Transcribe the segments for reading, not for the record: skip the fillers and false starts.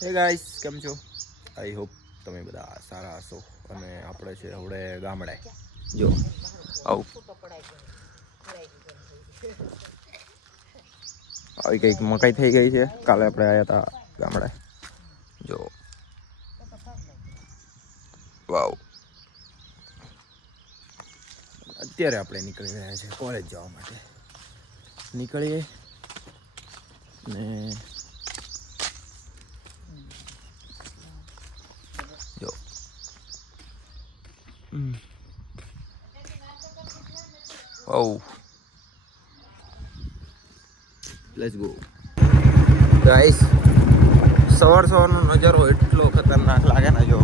હે ગાઈસ, કેમ છો? આઈ હોપ તમે બધા સારા હશો. અને આપણે છે હવે ગામડે. જો આવું આવી કંઈક મકાઈ થઈ ગઈ છે. કાલે આપણે આવ્યા હતા ગામડે. જો વાવ. અત્યારે આપણે નીકળી રહ્યા છીએ કોલેજ જવા માટે. નીકળીએ ને જો વાવ. Let's go guys. સવારનો નજારો એટલો ખતરનાક લાગે ને. જો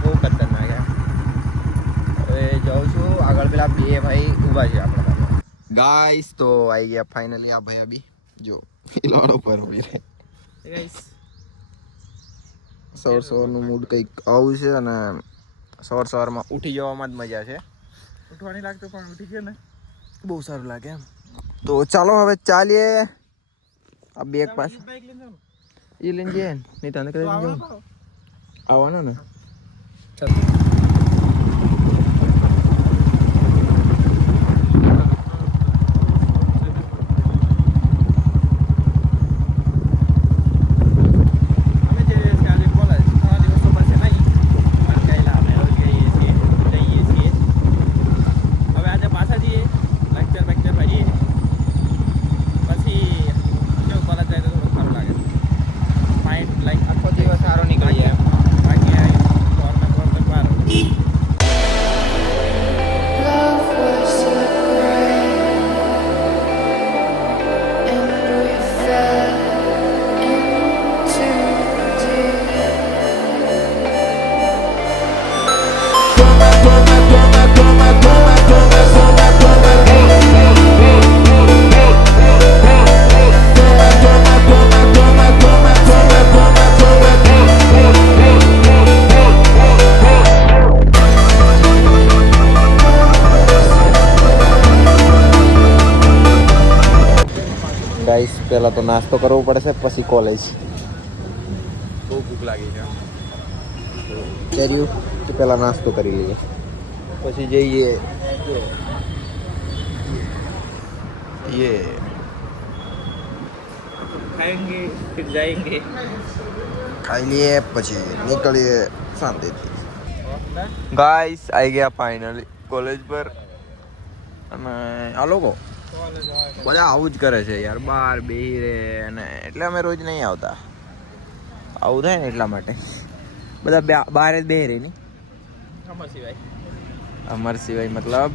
બહુ ખતરનાક એમ. હવે જાઉં છું આગળ. પેલા બે ભાઈ ઊભા છે આપણા સામે. ગાઈસ તો આવી ગયા ફાઇનલી આ ભાઈ. અભી જો લાડો પર ગાઈસ. સવારનું મૂડ કંઈક આવું છે. અને સવારમાં ઉઠી જવામાં જ મજા છે. ઉઠવાની લાગતું પણ ઉઠી ગયો ને બહુ સારું લાગે એમ. તો ચાલો હવે ચાલીએ. આ બેગ પાસે એ લઈને જઈએ નહીં તને કદાચ આવવાના ને. ગાઈસ પહેલા તો નાસ્તો કરવો પડશે, પછી કોલેજ. બહુ ભૂખ લાગી છે. ચર્યું તો પહેલા નાસ્તો કરી લઈએ, પછી જઈએ. ये खाएंगे फिर जाएंगे. ખાઈ લઈએ પછી નીકળીએ શાંતિથી. ગાઈસ આવી ગયા ફાઇનલી કોલેજ પર. અને આ લોકો બધા આવું જ કરે છે યાર. બહાર બેહી રહે અને એટલે અમે રોજ નહીં આવતા. આવું થાય ને એટલા માટે બધા બહાર જ બેહી રહી. નહીં અમર સિવાય મતલબ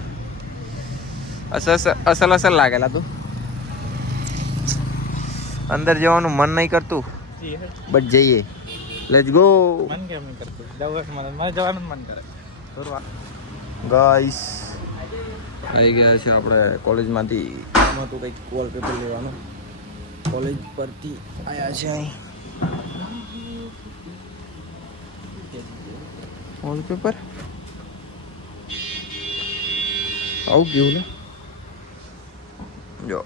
અસલ લાગેલા. તું અંદર જવાનું મન નહીં કરતું, બટ જઈએ. Let's go. મન કેમ નહીં કરતું? જવાનું મન કરે. ગાઈસ આવી ગયા છે આપણે કોલેજમાંથી. આમાં તો કંઈક વોલપેપર લેવાનું. કોલેજ પરથી આવ્યા છે અહીં. વોલપેપર આવું કેવું ને. જો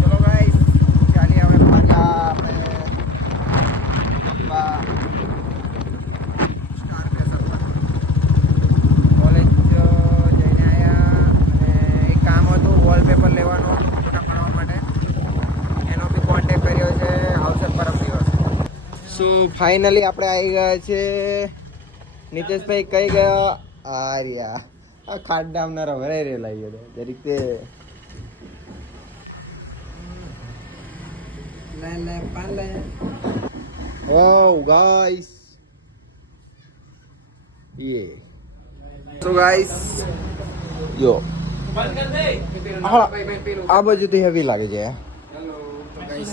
ચલો ગાઈસ ચાલીએ આપણે પાછા. આપણે કોલેજ જઈને આવ્યા. એક કામ હતું વોલપેપર લેવાનો ફોટા પાડવા માટે. એનો બી કોન્ટેક્ટ કર્યો છે. આવશે પરમ દિવસ. સો ફાઇનલી આપણે આવી ગયા છે. નીતેશભાઈ કઈ ગયા? આર્યા આ ખાડામના રવરાઈ રેલા ગયો જરીક તે લે પાન લે. વાવ ગાઈસ. યે તો ગાઈસ યો આ બાજુથી હેવી લાગે છે. हेलो तो गाइस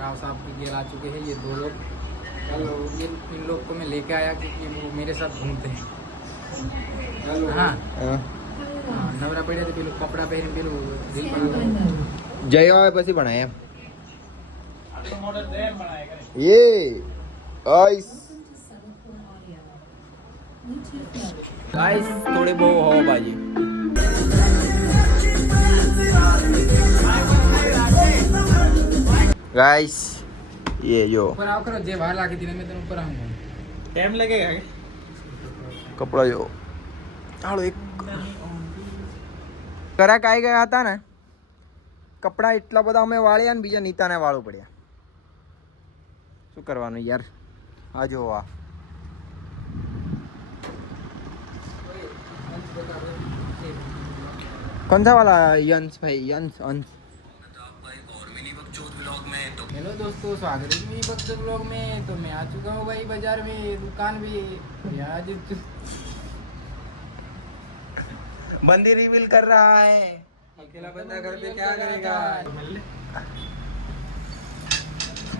राव साहब की गेल आ चुके हैं ये दो लोग. हेलो इन लोग को मैं लेके आया क्योंकि वो मेरे साथ घूमते हैं. हाँ नवरा पड़े थे पेલું કપડા પહેરીને પેલું રીલ બનાવતા. જય આવે પછી બનાય એમ. યે ગાઈસ ગાઈસ થોડી બહુ હવાબાજી. गाइस ये जो ऊपर आओ करो जे बाहर लाके दिन में तो ऊपर आऊंगा टाइम लगेगा कपड़ा जो हालो एक કરા કાઈ ગયા હતા ને કપડા એટલા બધા અમે વાળ્યા ને બીજા નીતાને વાળું પડ્યા શું કરવાનું યાર આ જો આ कौन सा वाला यंस भाई यंस अंश हेलो दोस्तों स्वागत है मेरी भक्त ब्लॉग में। तो मैं आ चुका हूँ भाई बाजार में दुकान में आज बंदी रिवील कर रहा है अकेला बंदा घर पे क्या करेगा।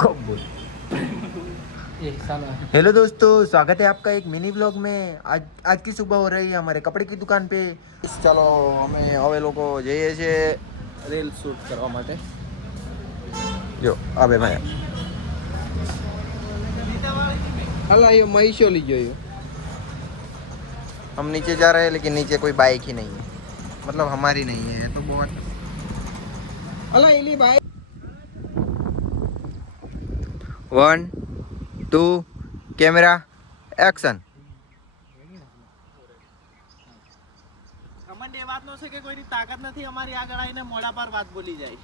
कब बोल ये साला हेलो दोस्तों स्वागत है आपका एक मिनी ब्लॉग में। आज की सुबह हो रही है हमारे कपड़े की दुकान पे। चलो અમે હવે લોકો જઈએ છીએ રીલ શૂટ કરવા માટે। જો અબે ભાઈ अल्लाह ये महीशो लीजिए ये। हम नीचे जा रहे हैं लेकिन नीचे कोई बाइक ही नहीं है, मतलब हमारी नहीं है तो बहुत अल्लाह ये ली बाइक। 1 2 camera action. અમને એ વાત નો છે કે કોઈની તાકાત નથી અમારી આગળ આવીને મોઢા પર વાત બોલી જાય,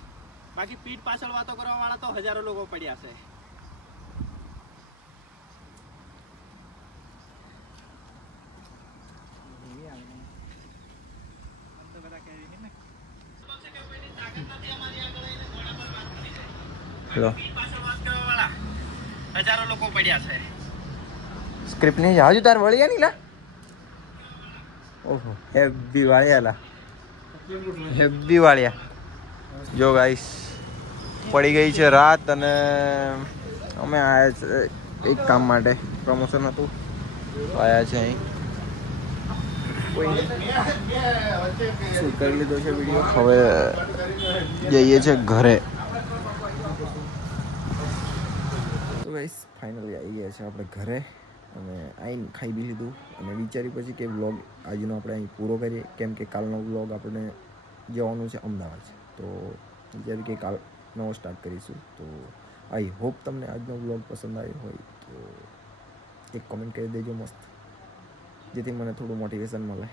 બાકી પીઠ પાછળ વાતો કરવા વાળા તો હજારો લોકો પડ્યા છે। લો હજારો લોકો પડ્યા છે। સ્ક્રિપ્ટ નહીં હજુ તાર વળ્યા નહીં લા ઓહો હેવી વાળ્યા લા હેવી વાળ્યા। જો ગાઈસ પડી ગઈ છે રાત અને અમે આયા છે એક કામ માટે, પ્રમોશન હતું તો આયા છે અહીં। કોઈ શૂટ કરી લીધો છે વિડીયો, હવે જઈએ છે ઘરે। તો ગાઈસ ફાઇનલી આવી ગયા છે આપણે ઘરે અને આવીને ખાઈ બી લીધું અને વિચારી પછી કે વ્લોગ આજનો આપણે અહીં પૂરો કરીએ, કેમ કે કાલનો વ્લોગ આપણે જવાનું છે અમદાવાદ, તો વિચાર્યું કે કાલ નવો સ્ટાર્ટ કરીશું। તો આઈ હોપ તમને આજનો વ્લોગ પસંદ આવ્યો હોય તો એક કમેન્ટ કરી દેજો મસ્ત, જેથી મને થોડું મોટિવેશન મળે।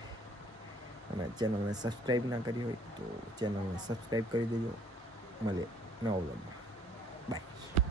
અને ચેનલને સબસ્ક્રાઈબ ના કરી હોય તો ચેનલને સબસ્ક્રાઈબ કરી દેજો। મળીએ નવા વ્લોગમાં, બાય।